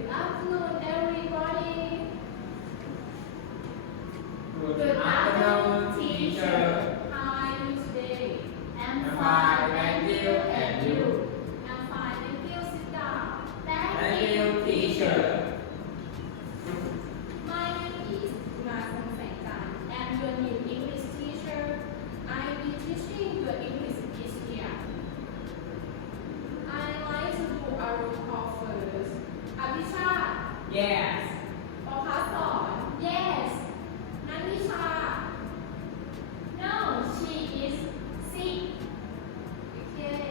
Good afternoon, everybody. Good afternoon, teacher. How are you today? I'm fine, thank you. And you? I'm fine, thank you. Sit down. Thank you, teacher. My name is Song Saitan. I'm your new English teacher. I will be teaching you English this year. I like to do a roll call first. Abhisha, Yes. ปอพัสสอน Yes. Nanisha, No, she is sick. Okay.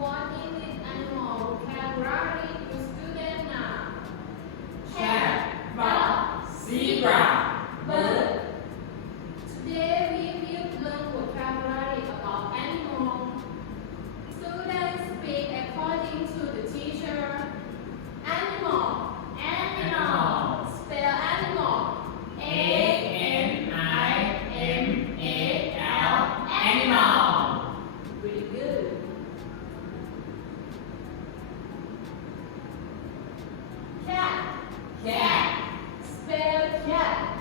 What English animal vocabulary do students know? Cat, dog, zebra, bird. Today we will learn vocabulary about animals. Students speak according to the teacher. Animal. Spell animal. A-N-I-M-A-L, animal. Very good. Cat. Cat, Spell cat.